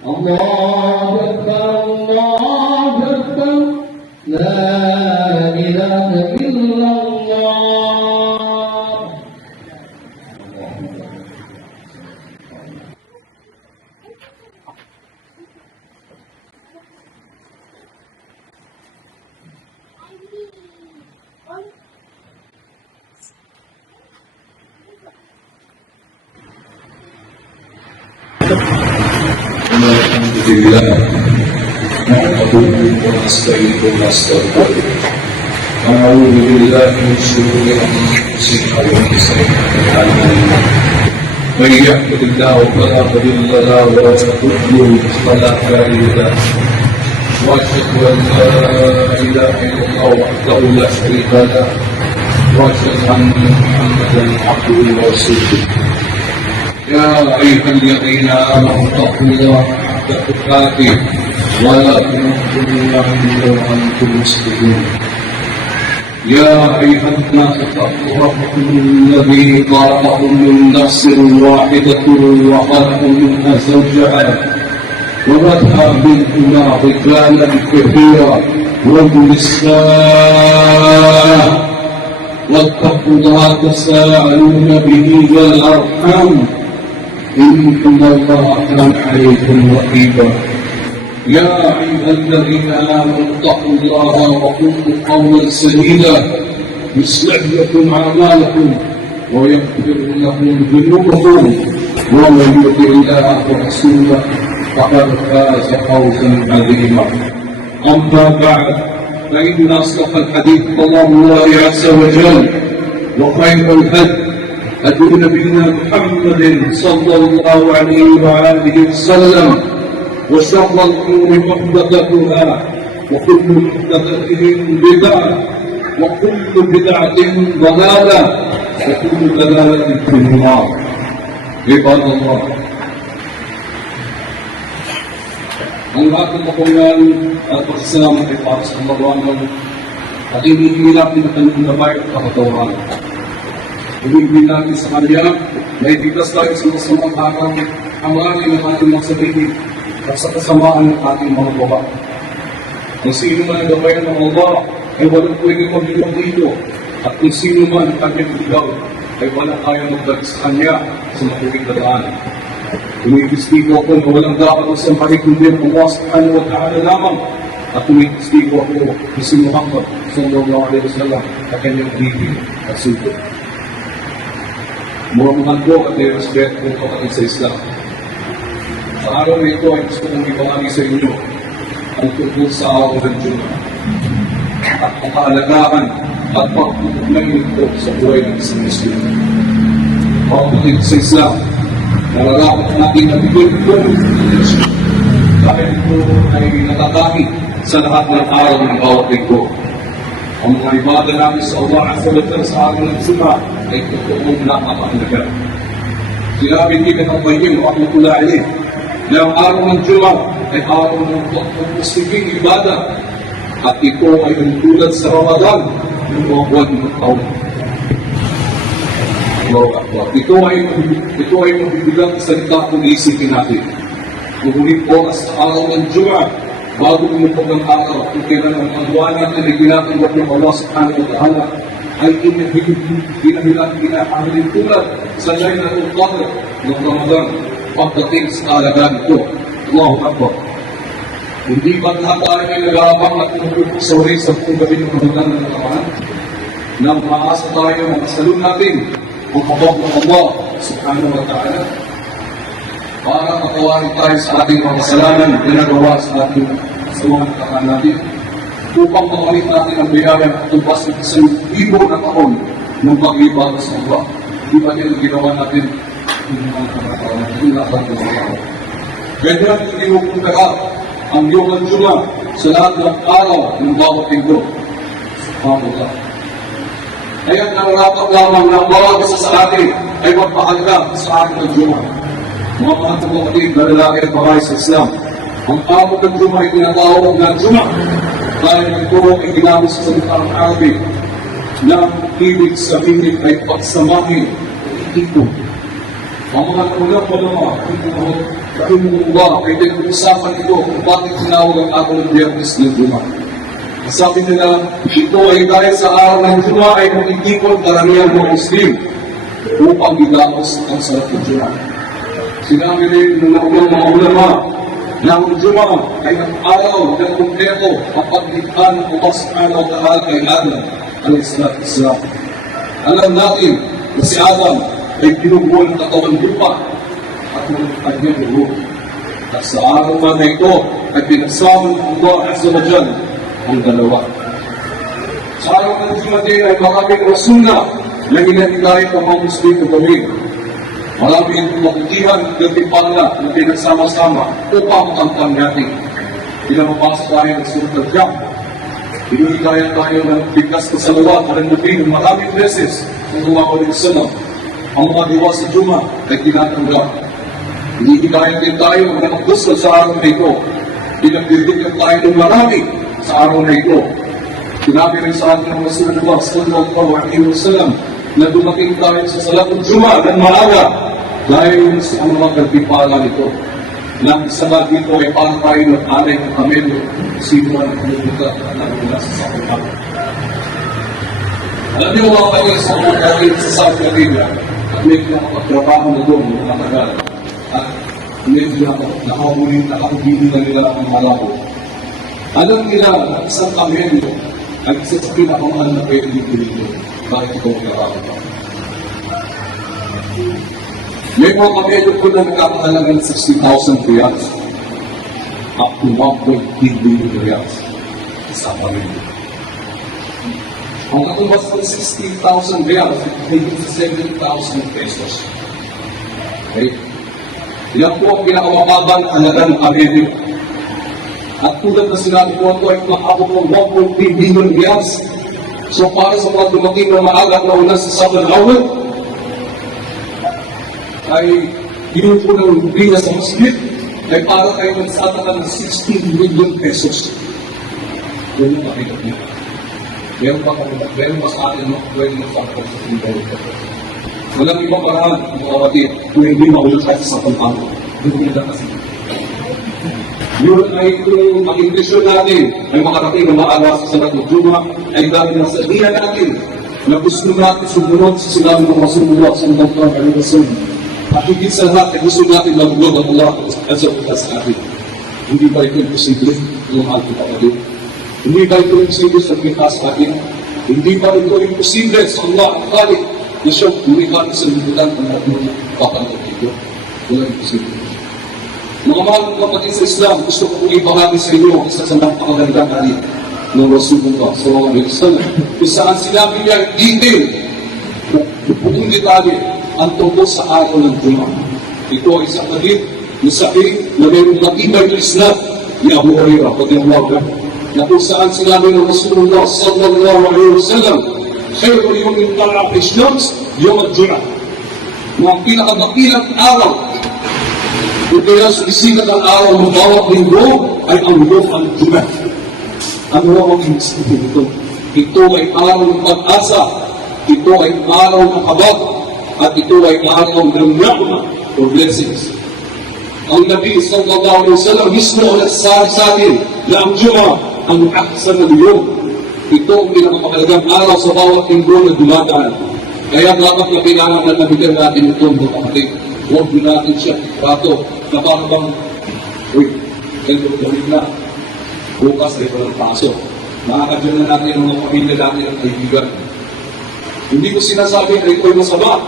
الله أكبر الله أكبر لا إله إلا الله. Alhamdulillah, nahmaduhu wa nasta'inuhu wa nastaghfiruh. Na'udzu billahi min shururi anfusina wa min sayyi'ati a'malina. May yahdihillahu fala mudilla lahu wa man yudlil fala hadiya lahu. Wa ashhadu an la ilaha illallah wahdahu la sharika lahu wa ashhadu anna Muhammadan abduhu wa rasuluh. يا أيها الذين آمنوا اتقوا الله حق تقاته ولا تموتن إلا وأنتم مسلمون. يا أيها الناس اتقوا ربكم الذي خلقكم من نفس واحدة وخلق منها زوجها وبث منهما رجالا كثيرا ونساء واتقوا الله تساءلون به والأرحام إن الله كان عليكم رقيبا. يا أيها الذين آمنوا اتقوا الله وقولوا قولا سديدا يصلح لكم أعمالكم ويغفر لكم ذنوبكم ومن يطع الله ورسوله فقد فاز فوزا عظيما. أما بعد فإن أصدق الحديث كلام الله عز وجل وخير الهدي هدي نبينا محمد صلى الله عليه وآله وسلم وشر الأمور محدثاتها وكل محدثة بدعة وكل بدعة ضلالة وكل ضلالة في النار. عباد الله، ang ating mapungan at pagsasama kay Papa sa Marwangan at inihinap din ang kanyang gabay at kapatawaran. Ibigin natin sa Kanya na ibigkas tayo sa masamang hakang amanin ng ating mga sarili at sa kasamaan ng ating mga baba. Kung sino man ang gabayan ng Allah ay walang pwede mabilang dito, at kung sino man ang kanyang bigaw ay walang kaya magdagdag sa Kanya sa matuwing dadaan. Tumikistigo ako na walang dapat ang sampahin kundi ang Allah subhanahu wa ta'ala lamang, at tumikistigo ako na si Muhammad sallallahu alaihi wasallam na kanyang bibig at sugo. Muramuhan ko at i-respect ko kapatid sa Islam. Sa araw na ito ay gusto kong ibahagi sa inyo ang tungkol sa araw ng Jumat at ang kaalagaan at pagtutugnay nito sa buhay ng isang Muslim. Mga kapatid sa Islam, nararapat natin na bigyan ito dahil ito ay natataki sa lahat ng araw ng bawat linggo. Ang mga ibada namin sa Allah sa araw ng Jumat ay totoong nakapahalaga. Sinabi din ng Qayyim rahmatullahi alayh na ang araw ng Jumat ay araw ng pagpupusiging ibada at ito ay tulad sa Ramadan ng mga buwan ng taon. Ito ay mabibilang salita kung isipin natin. Ngunit oras sa araw ng Jumat bago umupog ang araw kung kailan ang paggawa natin ay ginatanggap ng Allah subhanahu wa ta'ala ay ginahahalin tulad sa Laylatul Qadr ng Ramadan pagdating sa kaalagaan ito. Allahu Akbar. Hindi ba lahat tayo ay nag-aabang at tumutulong sa gabi ng Ramadan ng nakaraan? Nang maasa tayo na masalun natin ang kabag ng Allah subhanahu wa ta'ala para matawarin tayo sa ating mga kasalanan na nagawa sa ating kasawang nakaraan natin, upang makalit natin ang bayaran at tumbas ng isang libo na taon ng pag-ibada sa Allah. Di ba din ang ginawa natin yung mga kapatawaran ng lahat ng mga tao? Ganyan iniupuntahan ang Yom Jumat sa lahat ng araw ng bawat linggo. Subhanallah. Kaya nararapat lamang na bawat isa sa atin ay magpahalaga sa ating ng Jumat. Mga mga kapatid na lalaki at babae sa Islam, ang araw ng Jumat ay tinatawag na Jumat dahil ito ay ginamit sa salitang Arabic na ibig sabihin ay pagsamahin o itipon. Ang mga kulang pa naman, Rahimahullah, ay pinag-usapan ito kung bakit tinawag ang araw ng Biyernes ng Juma. Sabi nila, ito ay dahil sa araw ng Juma ay nakikipon karamihan ng Muslim upang bigamos ang salat ng Juma. Sinabi rin ng mga ulama na ang Juma ay ang araw ng kumpleto ang paglikha ng Allah subhanahu wa ta'ala kay Adam al-Islam. Alam natin na si Adam ay pinubuo ng katawan lupa at ng kanyang ruho. At sa araw na ito ay pinagsama ng Allah Azza wa Jalla ang dalawa. Sa araw ng Juma din ay maraming rasulna na hinahikayat ang mga Muslim na gawin. Maraming makutihan at gantipala na pinagsama-sama upang kampan natin. Pinapapasa tayo ng surat al-Jam. Hinahikayat tayo ng bigkas na salawat at ng maraming beses ng Muhammad sallallahu alaihi wasallam. Ang mga diwa sa Juma ay tinatanggap. Hinihikayat din tayo na magdasal sa araw na ito. Pinagdidigan tayo ng marami sa araw na ito. Sinabi rin sa atin ng Rasulullah sallallahu alaihi wasallam na dumating tayo sa salat ng Juma ng maaga dahil sa mga kagpipala nito. Nang isa na dito ay paano tayo nag-alay ng kamelo sino ang nagbuka at nagmula sa sakutan. Alam niyo mga kayo sa mga kayo sa Saudi Arabia at may nakapagtrabaho na doon ng matagal at medyo nakahuli na nila ang malabo. Alam nila na isang kamelo ay isa sa pinakamahal na pwede dito. Bakit ito ang nakakita? May mga kamelo po na nagkakahalaga ng 60,000 riyals up to 1.3 billion riyals sa kamelo. Ang katumbas ng 60,000 riyals ay 7,000 pesos. Okay? Yan po ang pinakamababang halaga ng kamelo. At tulad na sinabi ko ito ay makabot ng 1.3 billion riyals. So para sa mga dumating na maaga na una sa Southern Awal, ay ginupo ng biya sa masjid, ay para kayo nagsatakan ng 16 million pesos. Yun yung makikot niya. Meron ba sa atin pwede magsatakan sa 16 million pesos? Walang ibang paraan, mga kapatid, kung hindi maulot tayo sa pagpapalo. Doon nila kasi. Yun ay kung ang intensyon natin ay makarating na maaga sa salat ng Juma ay dahil na sa diyan natin na gusto natin sumunod sa sinabi ng Rasulullah sallallahu alaihi wasallam. At higit sa lahat ay gusto natin maglugod ang Allah at sa atin. Hindi ba ito imposible? Yung mahal ko kapatid. Hindi ba ito imposible sa kita sa atin? Hindi ba ito imposible sa Allah ang Khalik na siyang lumikha sa libutan ng mga kapatid dito? Wala imposible. Mga mahal ng kapatid sa Islam, gusto ko kong ibahagi sa inyo ang isa sa napakagandang halit ng Rasulullah sallallahu alaihi wasallam. Kung saan sinabi niya detail, buong detalye, ang tungkol sa araw ng Juma. Ito ay isang halit na sabi na mayroong matibay ng Islam ni Abu Hurairah radhiyallahu anhu na kung saan sinabi ng Rasulullah sallallahu alaihi wasallam, khairul yawmin tala'at ash-shams yawm al-Jum'ah. Ang pinakadakilang araw kung kaya sumisikat ang araw ng bawat linggo ay ang Yom al-Jum'ah. Ano ang ibig ito? Ito ay araw ng pag-asa, ito ay araw ng kabag, at ito ay araw ng ni'mah or blessings. Ang Nabi sallallahu alaihi wasallam mismo ang nagsasabi sa atin na ang Jum'ah ang ahsan na yom. Ito ang pinakamahalagang araw sa bawat linggo na dumadaan. Kaya dapat na kailangan na nabigyan natin ito mga kapatid. Huwag din natin siya rato na parang bang, uy, ganito gawin na. Bukas ay walang pasok. Makakadyan na natin ang mga pamilya natin at kaibigan. Hindi ko sinasabi na ito'y masama.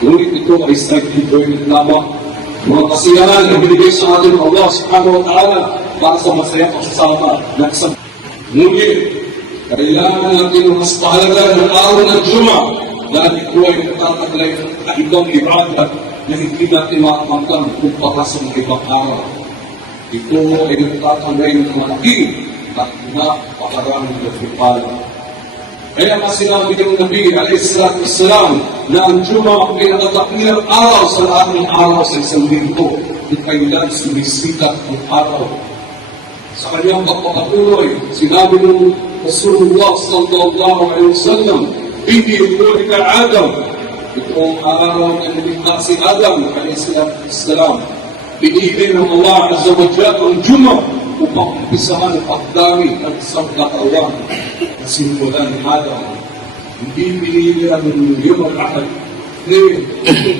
Ngunit ito ay side enjoyment lamang. Mga kasiyahan na binigay sa atin ng Allah subhanahu wa ta'ala para sa masayang pagsasama ng isang. Ngunit, kailangan natin ang mas pahalaga ng araw ng Juma dahil ito ay nagtataglay na ibang ibadat na hindi natin makakamtan kung pakasa ng ibang araw. Ito ay nagtataglay ng malaki at napakaraming nagpipala. Kaya nga sinabi ng Nabi alayhi-salatu-wassalam na ang Juma ang pinakadakilang araw sa lahat ng araw sa isang linggo at kailan sumisikat ang araw. Sa kanyang pagpapatuloy, sinabi ng Rasulullah sallallahu alaihi wasallam, "Bihi yulika Adam." Ito ang araw na nilikha si Adam alayhi-salatu-wassalam. Pinili ng Allah Azza wa Jalla ang Juma upang umpisahan ang pagdami ng isang katawan na simulan ni Adam. Hindi pinili ang Yom al-Ahad. Hindi,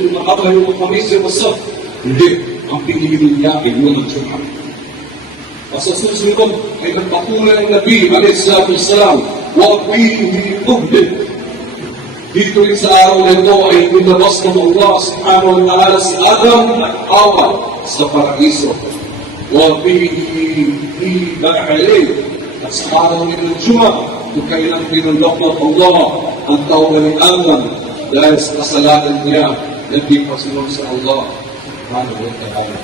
kung makakayo mo kami sa Masaf, hindi, ang pinili niya ay Yom al-Juma. Sa susunod ay nagpatuloy ng Nabi a.s.w. Huwag bihi ubdid. Dito rin sa araw na ito ay pinabas ng Allah subhanahu wa ta'ala si Adam at Hawa sa paraiso. Huwag bihi ba'alay. At sa araw ng Juma, kung kailang pinulok ng Allah ang taon ng Adam dahil sa kasalanan niya na di pasunod sa Allah subhanahu wa ta'ala.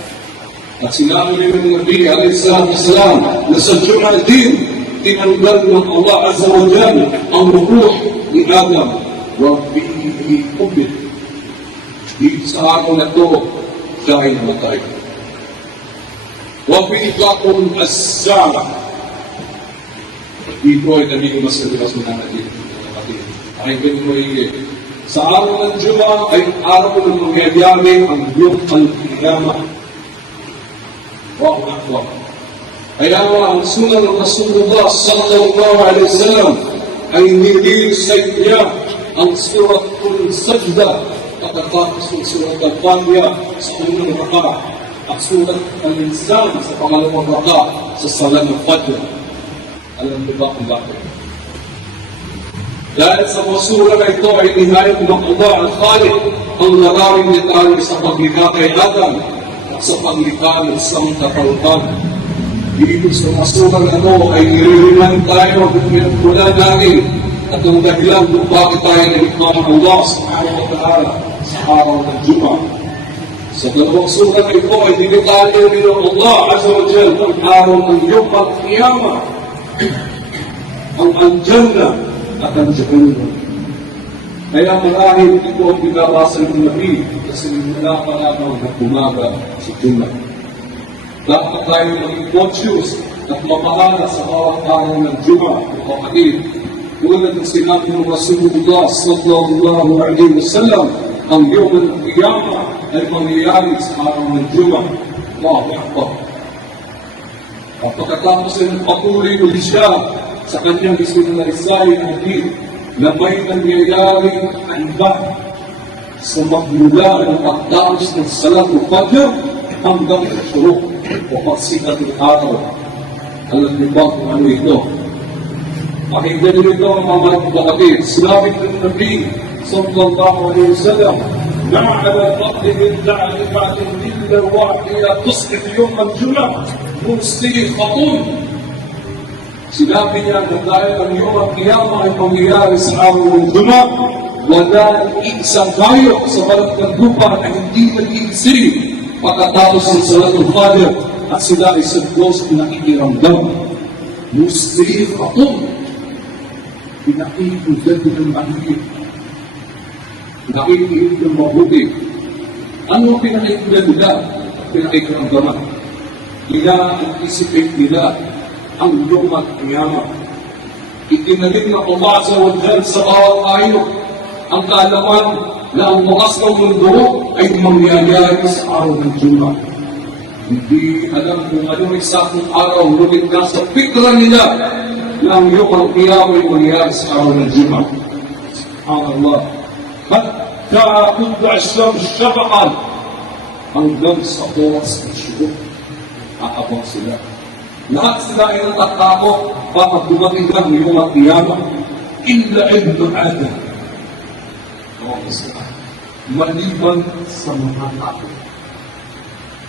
At sinabi rin ng Nabi a.s.w. na sa Juma din, tinanggal ng Allah Azza wa Jalla ang ruh ni Adam. Huwag bihi ubid. Dito sa araw na ito, siya ay namatay. Huwag bihi bakong as-sara. Dito ay nabigyan mas nabigas mo na natin. Ay ganito ay sa araw ng Juma ay araw ng mangyayari ang Yom al-Qiyamah. Wow, wow. Kaya ang sunan ng Rasulullah sallallahu alaihi wasallam ay nilisay niya ang suratul sajda pagkatapos ng surat al-Fatiha sa unang raka at surat al-Insan sa pangalawang raka sa salam al-Fajr. Alam niyo ba kung bakit? Dahil sa mga sura na ito ay inayot ng Allah al-Khaliq ang maraming detalye sa paglikha kay Adam at sa paglikha ng isang katauhan. Dito sa mga sura na ito ay niririman tayo kung pinagmula natin at ang dahilan kung bakit tayo nalikha ng Allah subhanahu wa ta'ala sa araw ng Juma. Sa dalawang sura na ito ay dinetalye rin ng Allah Azza wa Jalla ang araw ng Yom al-Qiyamah, ang Al-Jannah at ang Jahannam. Kaya marahil ito ang binabasa ng Nabi kasi wala pa lamang na bumaga sa Juma. Dapat tayo maging conscious at mapahala sa bawat araw ng Juma o kapatid. Tulad ng sinabi ng Rasulullah sallallahu alaihi wasallam, ang Yom al-Qiyamah ay mangyayari sa araw ng Juma. Allahu Akbar. At pagkatapos ay patuloy ulit siya sa kanyang isinalaysay na hadith na may nangyayari iba sa magmula ng pagdaos ng Salatul Fajr hanggang surok o pagsikat ng araw. Alam niyo ba kung ano ito? Pakinggan niyo ito ang mga kapatid. Sinabi ng Nabi sallallahu alaihi wasallam, "Ma 'ala al-fadli min da'atin illa wahida tusqit yawm al-jum'ah mustighatun." Sinabi niya na dahil ang Yom al-Qiyamah ay pangyayari sa araw ng Juma, wala isang gayo sa balat ng lupa na hindi nag-iisip pagkatapos ng Salatul Fajr at sila ay sa Diyos nakikiramdam. Mustighatun. Pinakikigad ng mahigit. Pinakikigad ng mabuti. Ano ang pinakikigad nila? Pinakikigad. Ila ang isipin nila ang Yom al-Qiyamah. Itinalig na Allah Azza wa Jalla sa bawat tayo ang kaalaman na ang wakas ng mundo ay mangyayari sa araw ng Juma. Hindi alam kung ano eksaktong araw, ngunit nasa fikra nila na ang Yom al-Qiyamah ay mangyayari sa araw ng Juma. SubhanAllah. Hatta kundu aslam syafaqan hanggang sa oras ng syurok. Aabang sila. Lahat sila ay natatakot baka dumating lang Yom al-Qiyamah illa ibn Adam. Maliban sa mga tao.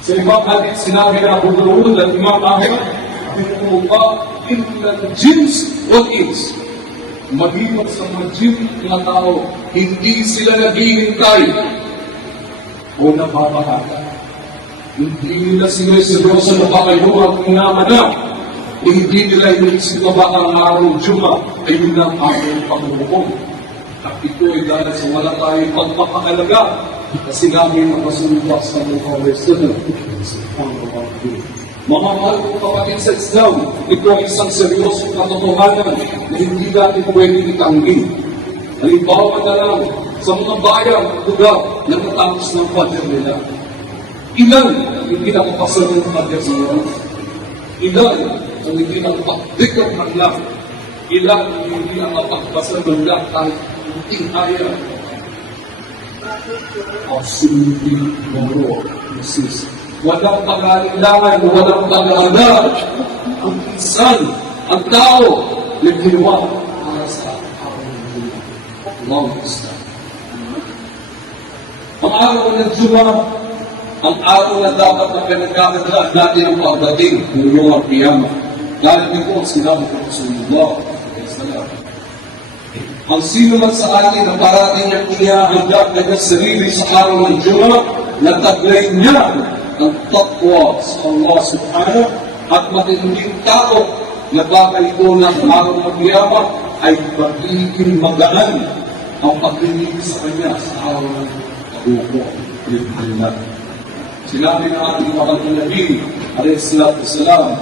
Sa ibang hadith sinabi na Abu Dawud at Imam Ahmad, illa al-jins wal-ins. Maliban sa mga jin na tao, hindi sila naghihintay o napapahata. Hindi nila sinuseryoso na baka yung at inaman na. Hindi nila inisip na baka ang araw ng Juma ay yun ang aking pagbubuong. At ito ay dahil sa wala tayong pagpapakalaga kasi namin ang Rasulullah sallallahu alaihi wasallam. Mga mahal kong kapatid sa Islam, ito ay isang seryosong katotohanan na hindi natin pwedeng itanggi. Halimbawa na lang sa mga bayan, lugar na natapos ng Fajr nila. Ilan hindi nakapasunod ng kanya sa oras? Ilan ang hindi nakapagdikap ng lang? Ilan ang hindi nakapagpasunod ng lang kahit hindi kaya? Absolutely no, sis. Walang pag-aalinlangan, walang pag-aalam. Ang insan, ang tao, nagdiwa para sa araw ng Juma. Long Islam. Ang araw ng Juma, ang araw na dapat na pinagkakadaan natin ang pagdating ng mga piyama. Dahil ito ang sinabi ko sa Rasulullah. Ang sino man sa atin na parating niyang inihahanda ng kanyang sarili sa araw ng Juma, nataglay niya ang taqwa sa Allah subhanahu at matinding tao na bagay ito ng araw ng Qiyamah ay magiging magaan ang paglilingkod sa kanya sa araw ng Tabuko. Sinabi ng ating mahal na Nabi, alayhi salatu wasalam,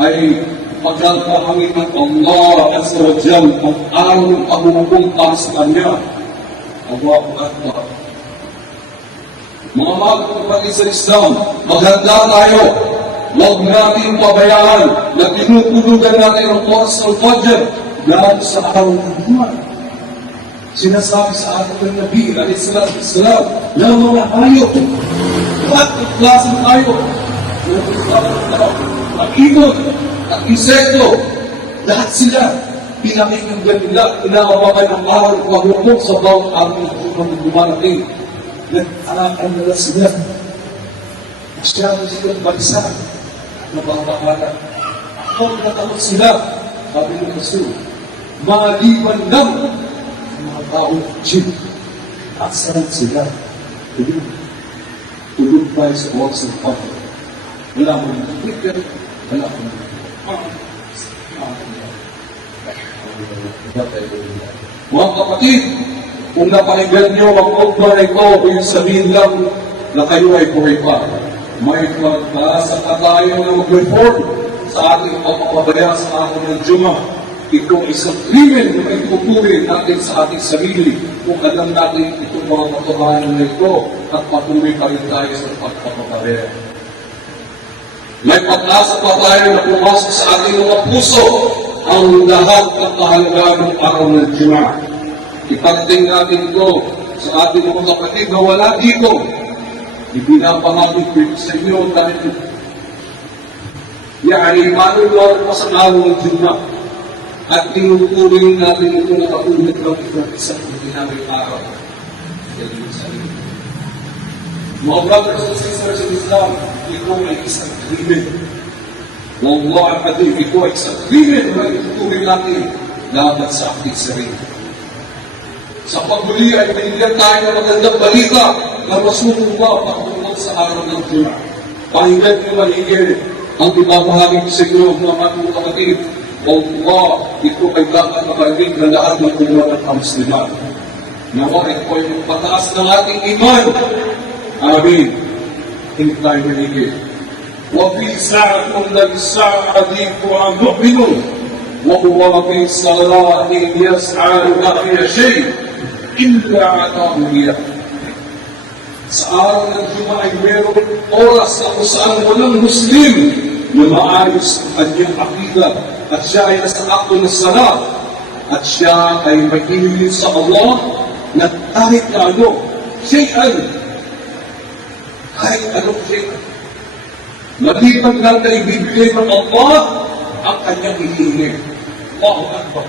ay pagkakahangin ng Allah Azza wa Jal ang araw ng pagmumukong para sa kanya. Allahu Akbar. Mga mahal na kapatid sa Islam, maghanda tayo. Huwag natin pabayaan na tinutulugan natin ang oras ng Fajr dahil sa araw ng Jumat. Sinasabi sa ating ng Nabi, alayhi salatu wasalam, na mga hayop, at klaseng hayop, ang ibon, ang insekto, lahat sila, pinakinggan nila, inawakan ng araw ng pagmumukong sa bawat araw ng dumarating. Nag-aakan nila sila. Masyado silang balisa. Nababakala. Ako natakot sila. Sabi ng Rasul, maliban lang ang mga taong jin. Asaran sila. Tulog tayo sa oras ng pagod. Wala mo ng trigger. Wala mo ng mga kapatid, kung napakinggan nyo ang khutbah ko, kung sabihin lang na kayo ay buhay pa. May pagkasa pa tayo na mag-reform sa ating pagpapabaya sa ating ng Juma. Ito isang krimen na may tutuloy natin sa ating sarili kung alam natin itong mga katotohanan na ito at patuloy pa rin tayo sa pagpapabaya. May pag-asa pa tayo na pumasok sa ating mga puso ang lahat ng kahalagahan ng araw ng Juma. Ipagting natin ito sa ating mga kapatid na wala dito. Ibinapangakit ko sa inyo dahil manunuwag pa sa araw ng Juma at tinutuloy natin ito na katulad ng isang dinamik araw. Mga brothers and sisters in Islam, ito ay isang krimen. Wallah al-Qadim, ito ay isang krimen na itutuloy natin laban sa ating sarili. Sa paghuli ay binigyan tayo ng magandang balita na Rasulullah patungkol sa araw ng Juma. Pakinggan niyo maligay ang ibabahagi ko sa inyo mga mga kapatid. Allah, ito ay dapat makarinig na lahat ng umat at Musliman. Nawa ito ay pataas ng ating iman. Amin. Hindi tayo maligay. وفي ساعة للساعة حديث عن مؤمن وهو في صلاة يسعى بقي شيء إلا عطاه إياه. Sa araw ng Juma ay mayroong oras na kung saan walang Muslim na maayos ang kanyang akida at siya ay nasa akto ng salat at siya ay maghihiling sa Allah na kahit na ano, kahit anong shay'an. Maliban lang na ibibigay ng Allah ang kanyang hinihiling. Allahu Akbar.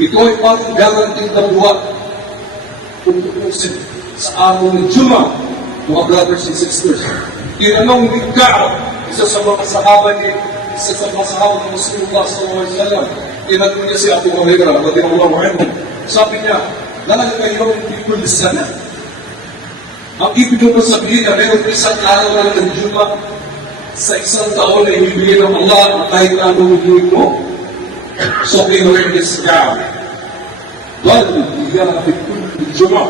Ito ay parang guaranteed na buwan kung tutusin sa araw ng Juma, mga brothers and sisters. Tinanong ni Ka'ab, isa sa mga sahaba ni Rasulullah SAW, tinanong niya si Abu Hurairah, radhiyallahu anhu. Sabi niya, lalaki kayo hindi ko sana. Ang ibig mo sabihin na meron isang araw na ng Juma sa isang taon na ibibigay ng Allah kahit na anong hiling mo. So, pinawin this God. Well, bigyan natin ng Juma.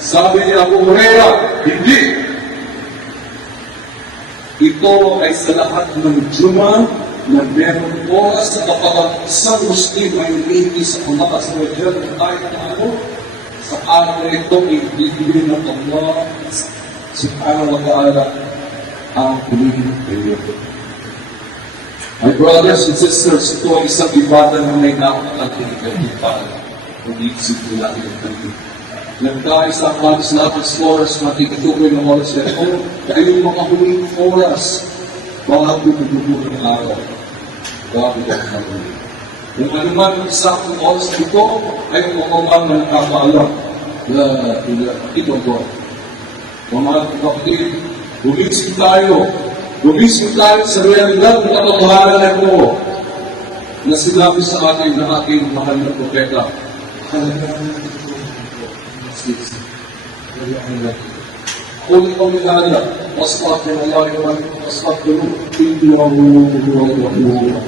Sabi niya Abu Hurairah, hindi. Ito ay sa lahat ng Juma na meron oras na kapag isang Muslim ay hindi sa Allah sa wajan kahit na ano, Sa araw na ito, ibibigay ng Allah subhanahu wa ta'ala ang huling periodo. My brothers and sisters, ito ay isang ibada na may nakakating kaibigan. Pag-iisip nila yung kaibigan. Nagkaya sa mga Islamic scholars, matitukoy ng oras na ito, ay yung mga huling oras, bago tututunan ng araw. Bago ang huli. Kung ano man ang isang oras na ito, ay kumamang na nakakaalam. Ito po. Mga kapatid, gumising tayo. Gumising tayo sa realidad ng katotohanan na ito na sinabi sa atin ng ating mahal na propeta. قل قولي هذا واستغفر الله لي واستغفروه انه هو الغفور الرحيم.